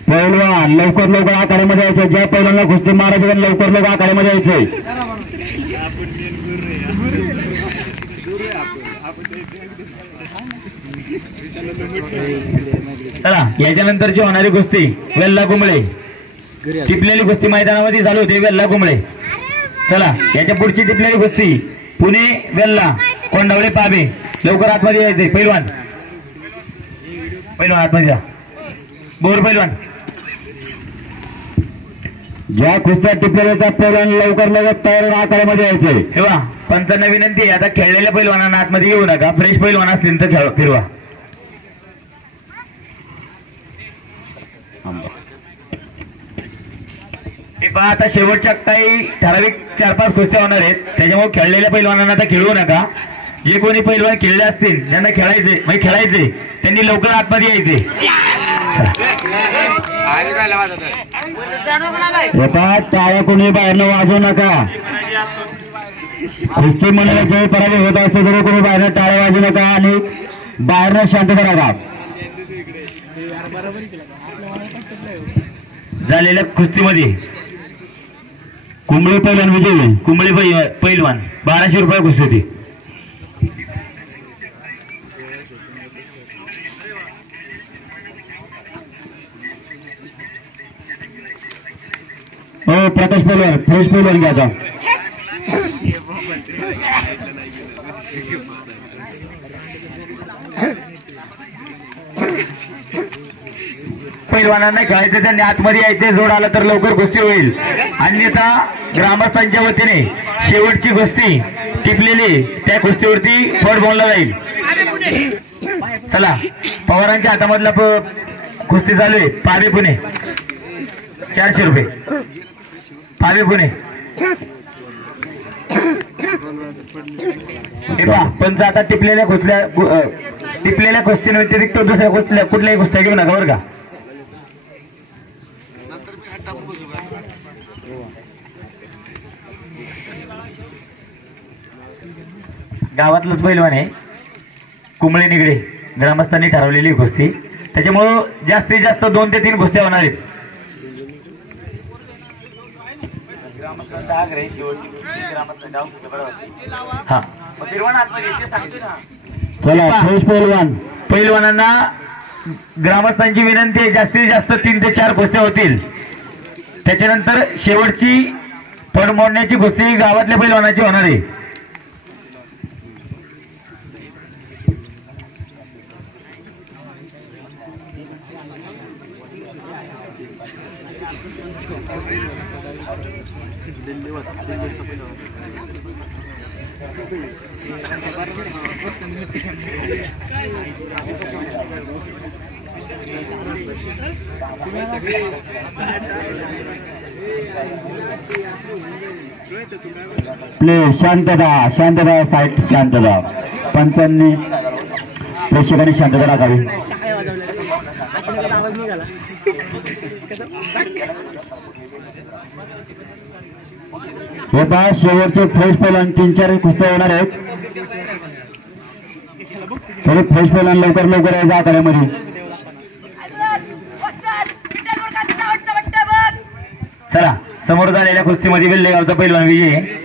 पैलवान लवकर लवकर आखाड्यामध्ये यायचे. ज्या पैलवानला कुस्ती मारायची लवकर लवकर आखाड्यामध्ये यायचे. चला याच्यानंतरची होणारी कुस्ती वेल्ला कुंबळे. टिपलेली कुस्ती मैदानामध्ये चालू होते वेल्ला कुंबळे. चला याच्या पुढची टिपलेली कुस्ती पुणे वेल्ला कोंडावळे पाबे. लवकर आतमध्ये यायचे. पैलवान आतमध्ये जा. बोर पैलवान. ज्या कुस्त्या टिपलेल्या पैलवान लवकर लवकर तयार आखाड्यामध्ये यायचे. ठेवा. पंचांना विनंती आहे आता खेळलेल्या पैलवानांना आतमध्ये येऊ नका. फ्रेश पैलवान असतील तर खेळ फिरवा. हे पहा आता शेवटच्या काही ठराविक 4-5 कुस्त्या होणार आहेत. त्याच्यामुळे खेळलेल्या पैलवानांना आता खेळवू नका. जे कोणी पैलवान खेळले असतील ज्यांना खेळायचे त्यांनी लवकर आतमध्ये यायचे. टाळ्या कोणी बाहेरनं वाजवू नका. कुस्ती मंडळाचे पराभव होत असते तरी कोणी बाहेरनं टाळ्या वाजवू नका आणि बाहेरनं शांतता राखा. झालेल्या कुस्तीमध्ये कुंबळे पैलवान विजयी. कुंबळे पैलवान ₹1200 कुस्ती होती. हो प्रकाश पैलवान फ्रेश पैलवान घ्या आता. पैलवानांना खेळायचे त्यांनी आतमध्ये यायचे. जोड आला तर लवकर कुस्ती होईल. अन्यथा ग्रामस्थांच्या वतीने शेवटची कुस्ती टिपलेली त्या कुस्तीवरती फळ बोलला जाईल. चला पवारांच्या हातामधला कुस्ती चालू आहे. पाबे पुणे ₹400. पाबे पुणे. पंच आता टिपलेल्या कुस्तींव्यतिरिक्त दुसऱ्या कुठल्याही कुस्त्या घेऊ नका बरं का. गावातलंच पैलवान आहे कुंबळे निगडे. ग्रामस्थांनी ठरवलेली कुस्ती. त्याच्यामुळं जास्तीत जास्त 2 ते 3 कुस्त्या होणार आहेत. हा चला फ्रेश पहिलवान. पैलवानांना ग्रामस्थांची विनंती आहे, जास्तीत जास्त 3 ते 4 कुस्त्या होतील. त्याच्यानंतर शेवटची फड मोडण्याची कुस्ती गावातल्या पैलवानाची होणार आहे. प्ले शांतता फाईट शांतता. पंचांनी प्रेक्षकांनी शांतता राखावी. हे पहा शेवटचे फ्रेश पहिलवान 3-4 कुस्त्या होणार आहेत. तरी फ्रेश पहिलवान लवकर यायचं आखाड्यामध्ये. चला समोर झालेल्या कुस्तीमध्ये वेल्हेगावचा पैलवान विजय आहे.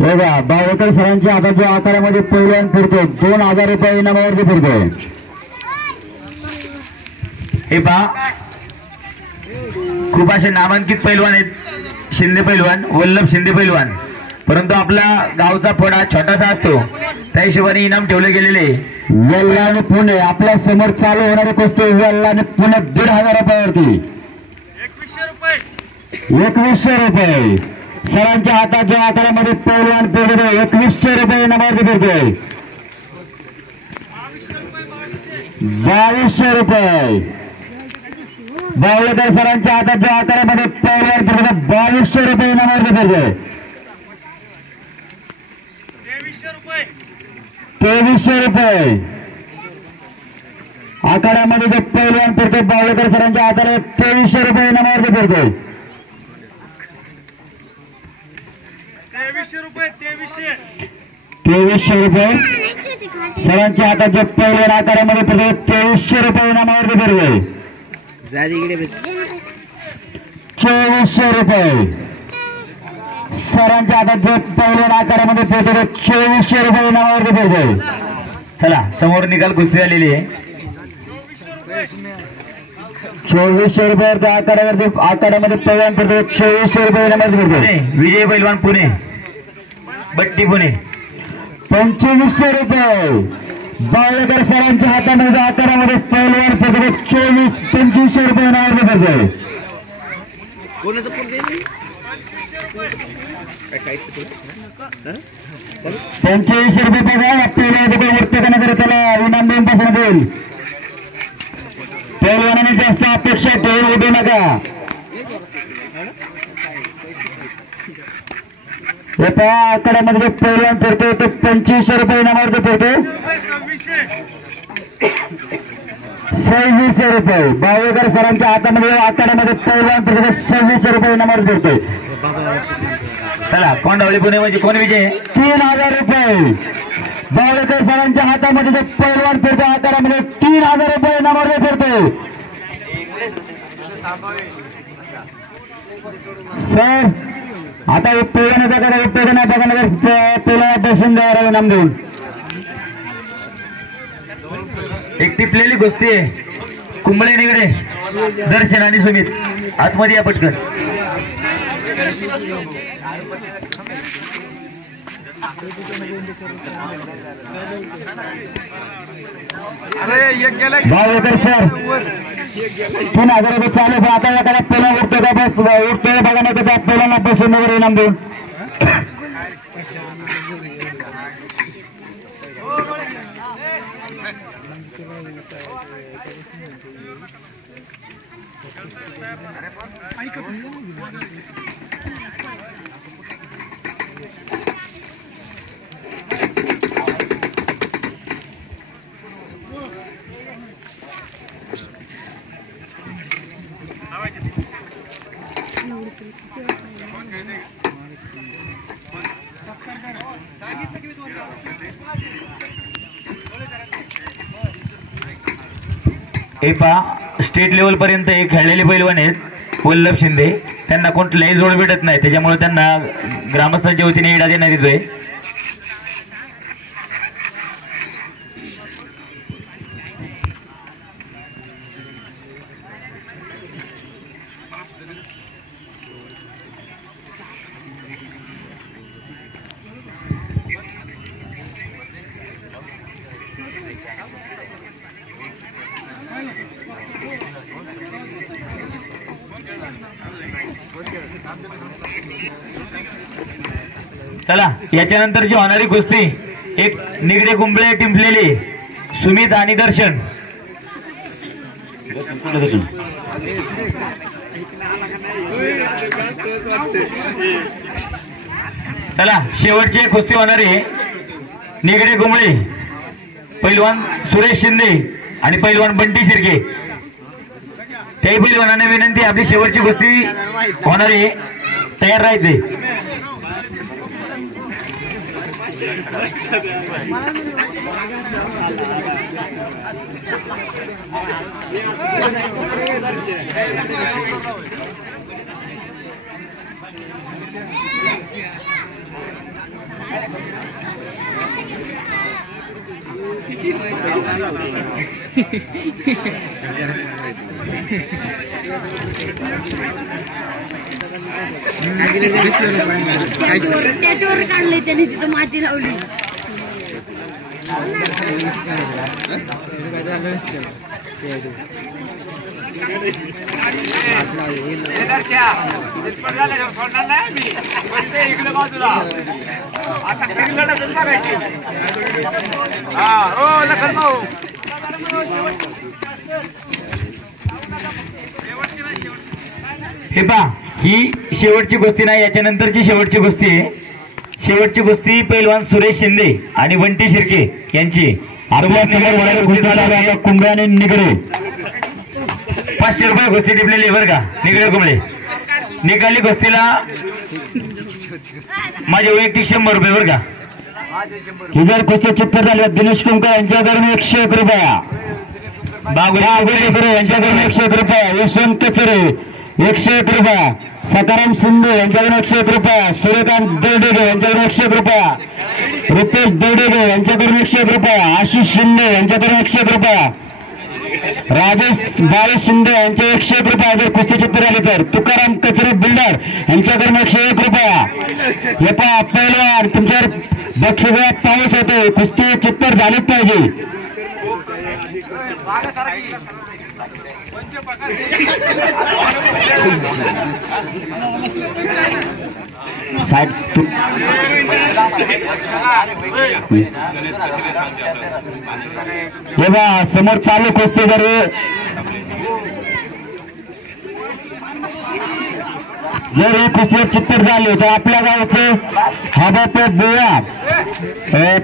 बघा बावळकर सरांच्या आता जो आकारामध्ये पहिलवान फिरतो 2000 रुपये इनामावरती फिरतोय. हे पहा खूप असे नामांकित पैलवान आहेत. शिंदे पैलवान, वल्लभ शिंदे पैलवान, परंतु आपला गावचा फड हा छोटासा असतो, त्या हिशोबाने इनाम ठेवले गेलेले. वेल्ला आणि पुणे आपल्या समोर चालू होणारे कुस्ती वेल्ला आणि पुणे 1500 रुपयावरती. 2100 रुपये सरांच्या हातात जो आकारामध्ये पैलवान फिरतो 2100 रुपये इनामावरती फिरतोय. 2200 रुपये बावळकर सरांच्या हातात जो आकारामध्ये पैलवान फिरतो 2200 रुपये इनामावरती फिरतोय. 2300 रुपये आकारामध्ये जो पैलवान फिरतो बावळकर सरांच्या हाताने 2300 रुपये इनामावरती फिरतोय. 2300 रुपये सरांच्या हातात जो पैलवान आकारामध्ये फिरतो 2300 रुपये इनामावरती फिरतोय. 2400 रुपये सरांच्या हातात जो पैलवान आकारामध्ये फिरतो 2400 रुपये इनामावरती फिरतोय. चला समोर निकाल कुस्ती आलेली आहे. 2400 रुपयाच्या आकारामध्ये पैलवान फिरतो 2400 रुपये इनामावरती फिरतोय. विजय पैलवान पुणे, बट्टी पुणे. 2500 रुपये बावळकर सरांच्या हातामध्ये आकारामध्ये पैलवान फिरतो 2500 रुपये इनामावरती फिरतोय. 2500 रुपये पगार प्रत्येकाने त्याला इनाम देऊन पासून देईल. पैलवानाने जास्त अपेक्षा ठेवून उठू नका. हे पहा आकारामध्ये पैलवान फिरतो तो 2500 रुपये इनामावरती फिरतो. 2600 रुपये बावळकर सरांच्या हातामध्ये आकारामध्ये पैलवान फिरतो 2600 रुपये इनामावरती फिरतोय. चला कोंडावली पुणे म्हणजे कोण विजय? 3000 रुपये बावळकर सरांच्या हातामध्ये जो पैलवान फिरतो आकारामध्ये 3000 रुपये इनामावरती फिरतोय. सर आता पैलवानाचा करा उपयोग नाही बघा पहिला दर्शन द्यायला इनाम देऊन. एक टिपलेली गोष्टी आहे. कुंबळे निगडे दर्शन आणि सुमित आतमध्ये या पटकन. भाऊ येते सर 3000 रुपये चालू आहे. आता एखादा पेला उठतो का बस उठतोय बघा, नाही तर पेलांना बसून वगैरे इनाम देऊन. हे पहा स्टेट लेवल पर्यंत हे खेळलेले पैलवान आहेत वल्लभ शिंदे. त्यांना कोणत्याही जोड भेटत नाही, त्याच्यामुळे त्यांना ग्रामस्थांच्या वतीने इडा देण्यात येतोय. चला याच्यानंतरची होणारी कुस्ती एक निगडे कुंबळे टिंपलेली सुमित आणि दर्शन. चला शेवटची कुस्ती होणारी निगडे कुंबळे पैलवान सुरेश शिंदे आणि पैलवान बंटी शिर्के. त्याही पैलवानांना विनंती आपली शेवटची कुस्ती होणारी तयार राहायचे. त्याच्यावर काढले त्यांनी तिथं माती लावली. हे पहा ही शेवटची कुस्ती नाही, याच्यानंतरची शेवटची कुस्ती आहे. शेवटची कुस्ती पैलवान सुरेश शिंदे आणि बंटी शिर्के यांची. कुंभे आणि निगडे 500 रुपये कुस्ती टिपलेली बरं का निगडे कुंबळे. निकाली कुस्तीला माझे वैयक्तिक 100 रुपये बरं का. ही जर कुस्ती चित्तर झाली दिनेश कुंकर यांच्याकडून 101 रुपया, बागुरे यांच्याकडून 101 रुपया, यशवंत कचरे 101 रुपया, सकाराम शिंदे यांच्याकडून 101 रुपया, सूर्यकांत देवडेगे यांच्याकडून 101 रुपया, रुपेश देवडेगे यांच्याकडून 101 रुपया, आशिष शिंदे यांच्याकडून 101 रुपया, राजेश बाळी शिंदे यांचे 101 रुपया जर कुस्ती चित्तर झाली तर, तुकाराम कचरे बिल्डर यांच्याकडून 101 रुपया. हे पहा पहिलवान तुमच्यावर बक्षिसात पाऊस होतो, कुस्ती चित्तर झालीच पाहिजे. तेव्हा समोर चालू कुस्ती जर ही कुस्ती चित्तर झाली तर आपल्या गावचे हबाते बोया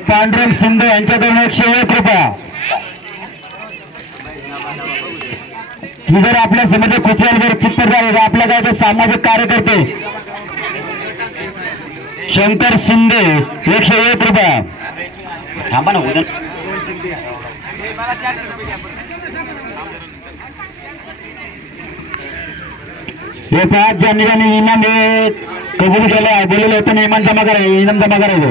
पांडुरंग शिंदे यांच्याकडून 101 रुपया. ही जर आपल्या समोर कुस्त्या जर चित्तर झाले तर आपल्या गावचे सामाजिक कार्यकर्ते शंकर शिंदे 101 रुपया. थांबा ना उद्या हे 5 ज्या ठिकाणी इनाम हे कबूल केलं बोललेलं होतं इनाम जमा करायचं, इनाम जमा करायचं.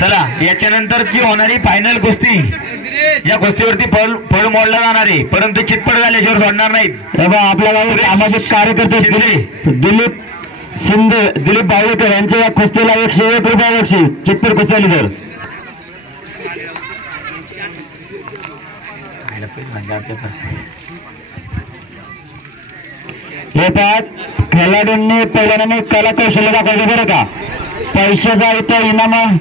चला याच्यानंतरची होणारी फायनल कुस्ती, या कुस्तीवरती फळ मोडला जाणार आहे, परंतु चितपट झाल्याशिवाय सोडणार नाहीत. तेव्हा आपल्याला सामाजिक कार्यकर्ते दिलीप बावळेकर यांच्या या कुस्तीला 101 रुपये बक्षीस. चितपट कुस्ती आली तर येतात. खेळाडूंनी पहिल्यांदा कला कौशल्य दाखवायचं बरं का. पैशाचा इथं इनाम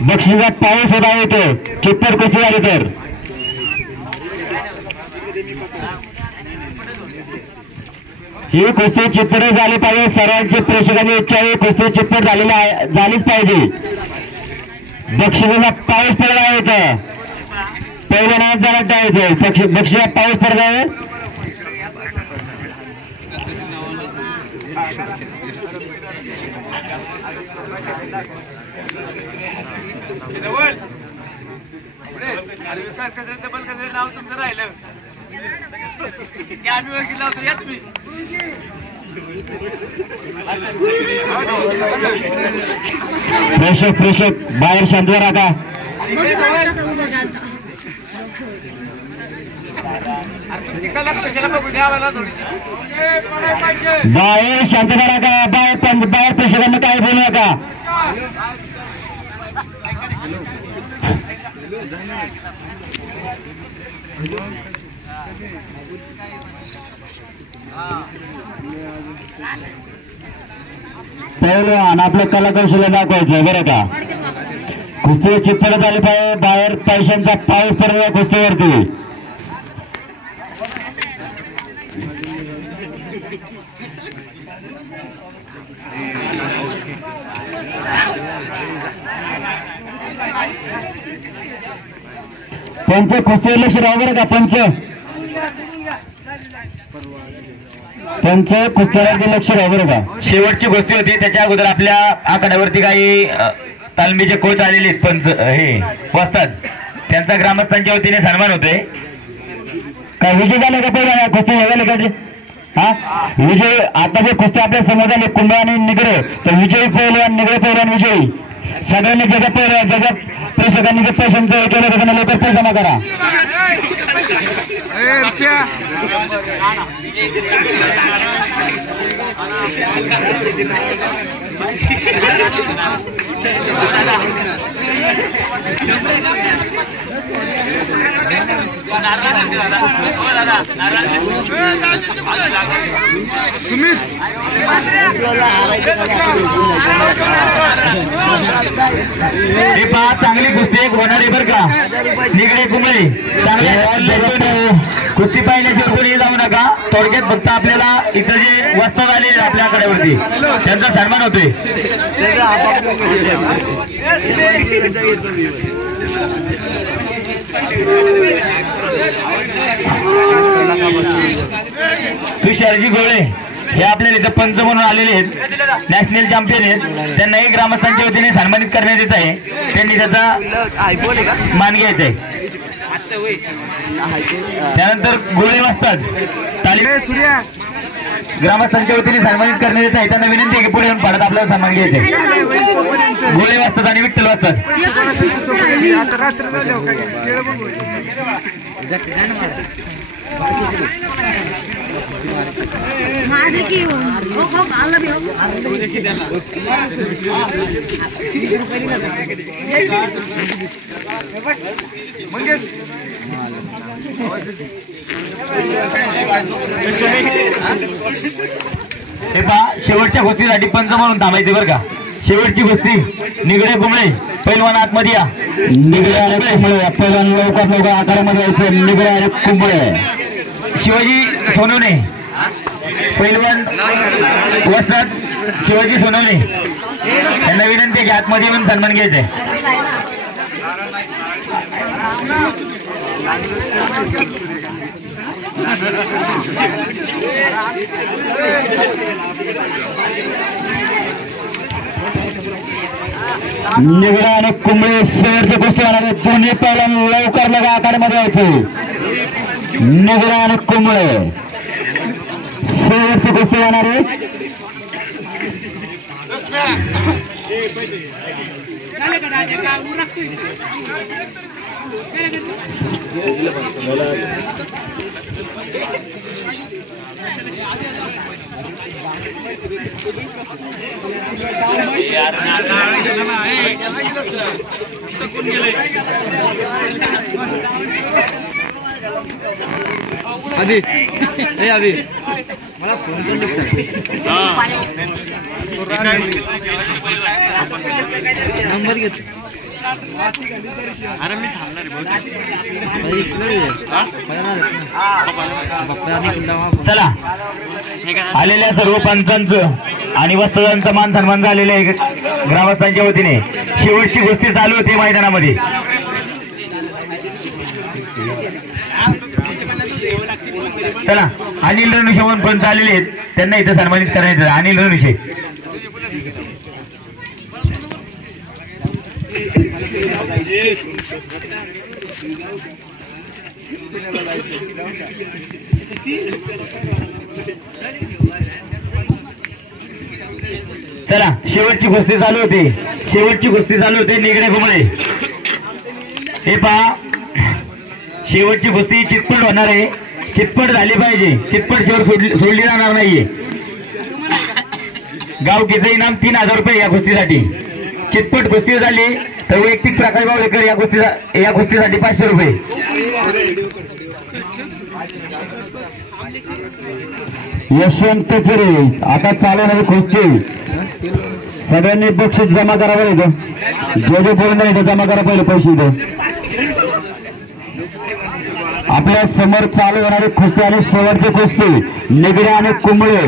बक्षिसात पाऊस होता येतो. चितपट कुस्ती झाली तर ही कुस्ती चितपट झाली पाहिजे. सर्वांची प्रेक्षकांची इच्छा ही कुस्ती चितपट झालीच पाहिजे. बक्षिसाचा पाऊस पडला येतं. पहिल्यांदा जरा टाळायचं. बक्षिसात पाऊस पडला. नाव तुमचं राहिलं ते आम्ही वकील लावतो. याच मी प्रेक्षक बाहेर शांत राहा. तुमची कला कशाला बघू द्या आम्हाला थोडीशी. बाहेर शांतता राहा. बाहेर प्रेक्षकांना काय बोलू नका. पहिलं आपलं कला कौशल्य दाखवायचं बरं का. कुस्ती चितपट झाली पाहिजे. बाहेर पैशांचा पाऊस पडला कुस्तीवरती. पंच कुस्तीवर लक्ष राहू बरं का. पंच कुस्तीवरती लक्ष राहू बरं का. शेवटची कुस्ती होती, त्याच्या अगोदर आपल्या आखाड्यावरती काही तालमीचे कोच आलेले पंच हे वस्ताद, त्यांचा ग्रामस्थांच्या वतीने सन्मान होतोय. काय विजय झाले का पहिला कुस्ती झाले का? हा विजय आता जे कुस्ती आपल्या समोर आले कुंभ आणि निगडे, तर विजयी पहिलवान निगडे पहिलवान विजयी. सगळ्यांनी जगात प्रेक्षकांनी जे पैशांचं केलं त्यांना लवकर पैसा जमा करा. हे पहा चांगली कुस्ती एक होणार आहे बरं का. निगडे कुंबळे चांगले कुस्ती पाहिल्याशिवाय कोणी जाऊ नका. थोडक्यात फक्त आपल्याला इथं जे वस्ताद आलेले आपल्या आकड्यावरती त्यांचा सन्मान होतोय. तुषारजी गोळे हे आपल्याला इथं पंच म्हणून आलेले आहेत, नॅशनल चॅम्पियन आहेत. त्यांनाही ग्रामस्थांच्या वतीने सन्मानित करण्यात येत आहे. त्यांनी त्याचा मान घ्यायचा आहे. त्यानंतर गोळे वाजतात ग्रामस्थांच्या वतीने सन्मानित करण्यात येत आहे. त्यांना विनंती आहे की पुढे येऊन पाडत आपल्याला सन्मान घ्यायचा आहे. गोळे वाजतात आणि विठ्ठल वाजतात. माझे की हो आला भी हो हे पहा शेवटच्या कुस्तीसाठी पंच म्हणून थांबायचे बरं का. शेवटची कुस्ती निगडे कुंबळे पैलवान आतमध्ये या. निगडे आणि कुंबळे पैलवान लवकर आकारामध्ये यायचं. निगडे आणि कुंबळे. शिवाजी सोनवणे पैलवान वस्ताद शिवाजी सोनवणे त्यांना विनंती आहे की आतमध्ये येऊन सन्मान घ्यायचा आहे. निगडे आणि कुंबळे शेवटचे कुस्ती होणार आहे. दोन्ही पैलवान लवकर आकारामध्ये यायचे. निगडे आणि कुंबळे शेवटची कुस्ती होणार आहे. अभी ए अभी मला फोन कर नंबर घेतो अरे मी थांबणार चला आलेल्या सर्व पंचांचं आणि वस्त्रदांचं मान सन्मान झालेलं आहे ग्रामस्थांच्या वतीने. शेवटची गोष्टी चालू होती मैदानामध्ये. चला अनिल रणुशे म्हणून पंच आलेले आहेत, त्यांना इथं सन्मानित करायचं. अनिल रणुशे चला शेवटची कुस्ती चालू होती. निगडे घुमळे. हे पहा शेवटची कुस्ती चितपट होणार आहे. चितपट झाली पाहिजे. चितपट शेवट सोडली जाणार नाहीये. गावकीचं इनाम 3000 रुपये या कुस्तीसाठी. चितपट कुस्ती झाली तर वैयक्तिक प्रकाश बावलेकर या कुस्तीसाठी 500 रुपये. यशवंत खरे आता चालवणारी कुस्ती सगळ्यांनी बक्षीस जमा करावं इथं. जे पूर्ण इथं जमा करा पहिले पैसे इथं. आपल्या समोर चालू होणारी कुस्ती आणि शेवटची कुस्ती निगडे आणि कुंबळे.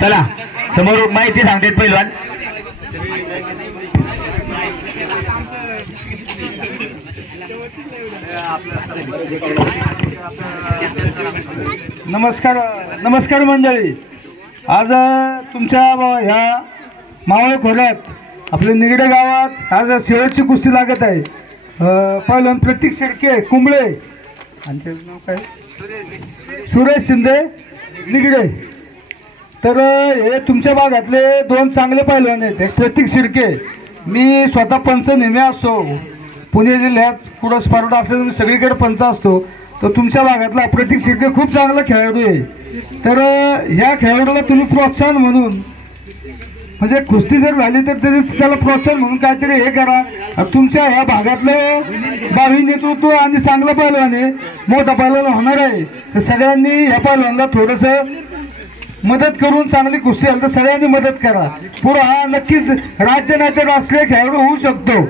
चला समोर माहिती सांगतात पहिलवान. नमस्कार मंडळी. आज तुमच्या ह्या मावळ खोऱ्यात आपल्या निगडे गावात आज शेवटची कुस्ती लागत आहे. पहिलवान प्रतीक शेडके कुंबळे आणि त्याचं नाव काय सुरेश शिंदे निगडे. तर हे तुमच्या भागातले 2 चांगले पहिलवान आहेत. एक प्रतीक शिर्के. मी स्वतः पंच नेहमी असतो पुणे जिल्ह्यात कुठं स्पर्धा असेल मी सगळीकडे पंच असतो. तर तुमच्या भागातला प्रतीक शिर्के खूप चांगला खेळाडू आहे. तर ह्या खेळाडूला तुम्ही प्रोत्साहन म्हणून म्हणजे कुस्ती जर झाली तर त्याला प्रोत्साहन म्हणून काहीतरी हे करा. तुमच्या ह्या भागातलं भावी नेतृत्व आणि चांगलं पहिलवान आहे, मोठा पहिलवान होणार आहे. तर सगळ्यांनी ह्या पहिलवानला थोडंसं मदत करून चांगली कुस्ती झाली तर सगळ्यांनी मदत करा. पुढे हा नक्कीच राज्य नाट्य राष्ट्रीय खेळाडू होऊ शकतो.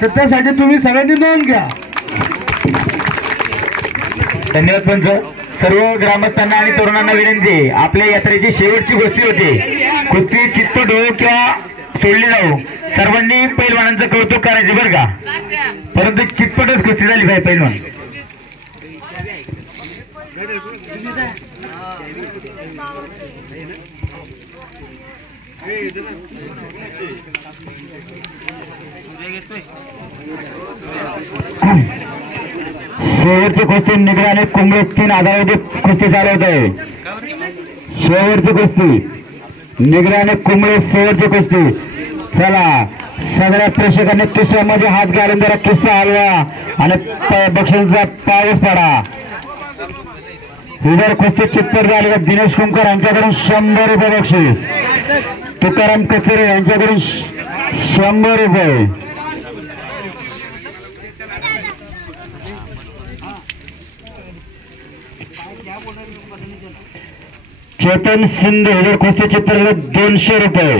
तर त्यासाठी तुम्ही सगळ्यांनी नोंद घ्या. धन्यवाद पंच. सर्व ग्रामस्थांना आणि तरुणांना विनंती, आपल्या यात्रेची शेवटची गोष्टी होती. कुस्ती चितपट हो किंवा सोडली जाऊ, सर्वांनी पैलवानांचं कौतुक करायचे बरं का. परंतु चितपटच कुस्ती झाली पाहिजे पैलवान. शेवटची कुस्ती निगडे आणि कुंबळे 3000 कुस्ती चालवत आहे. शेवटची कुस्ती निगडे आणि कुंबळे शेवटची कुस्ती. चला सगळ्या प्रेक्षकांनी किस्सामध्ये हात घालून जरा किस्सा हलवा आणि बक्षिसाचा पाऊस पडा. ही जर कुस्ती चित्तर झाली तर दिनेश कुंकर यांच्याकडून 100 रुपये बक्षीस. तुकाराम कचरे यांच्याकडून 100 रुपये. चेतन शिंदे जर कुस्ती चित्र 200 रुपये.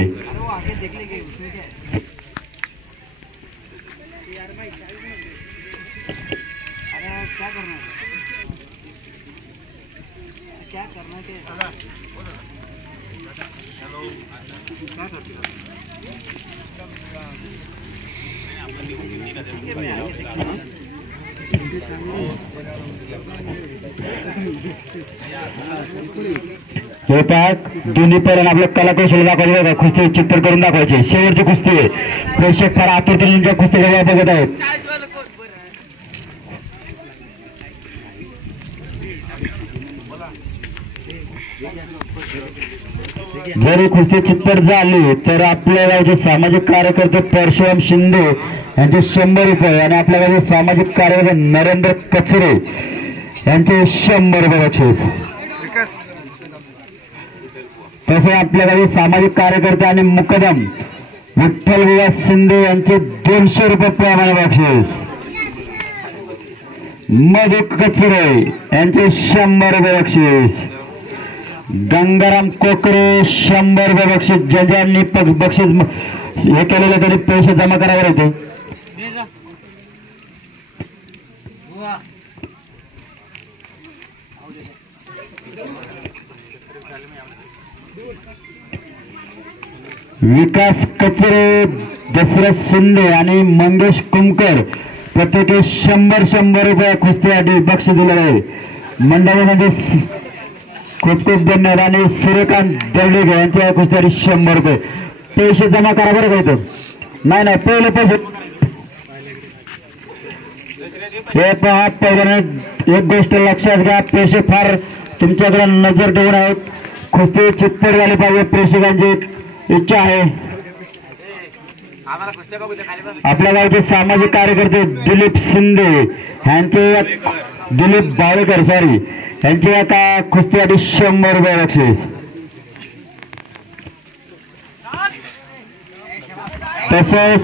हे पाहत दोन्ही पर्यंत आपलं कलाकौशल्य दाखवायचे बघा, कुस्ती चित्र करून दाखवायचे. शेवटची कुस्ती आहे. प्रेक्षक फार आतुरतेने कुस्ती बघत आहेत. जरी कुस्ती चित्तर झाली तर आपल्या गावचे सामाजिक कार्यकर्ते परशुराम शिंदे यांचे 100 रुपये आणि आपल्या गावचे सामाजिक कार्यकर्ते नरेंद्र कचरे यांचे 100 रुपये बक्षीस. तसे आपल्या गावचे सामाजिक कार्यकर्ते आणि मुकदम विठ्ठल विलास शिंदे यांचे 200 रुपये प्रमाणे बक्षीस. मधु कचरे यांचे 100 रुपये बक्षीस. गंगाराम कोकरे 100 रुपये बक्षीस. ज्यांनी बक्षीस हे केलेले तरी पैसे जमा करावे होते. विकास कचरे, दशरथ शिंदे आणि मंगेश कुमकर प्रत्येकी 100 रुपये कुस्तीसाठी बक्षीस दिले आहे. मंडळामध्ये खूप खूप धन्यवाद. आणि सूर्यकांत दवडेगे यांच्या कुस्तीसाठी 100 रुपये पैसे जमा करा बरं का इथं. नाही पहिले पैसे हे पहा. पहिल्याने एक गोष्ट लक्षात घ्या, पैसे फार तुमच्याकडे नजर ठेवून आहेत. कुस्ती चित्तर झाली पाहिजे प्रेक्षकांची इच्छा आहे. आपल्या गावचे सामाजिक कार्यकर्ते दिलीप शिंदे यांचे दिलीप बाळेकर यांची आता कुस्तीसाठी 100 रुपये बक्षीस. तसेच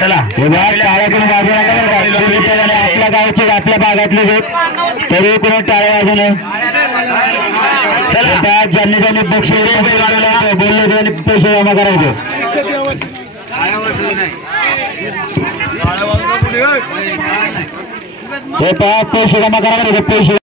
चला हे टाळ्याकडून बाजूला आपल्या गावचे आपल्या भागातले तरी कोणी टाळ्या वाजवणे. ज्यांनी ज्यांनी बक्षीस बोलले त्यांनी पैसे जमा करायचे. हे पहा पैसे जमा करायला पैसे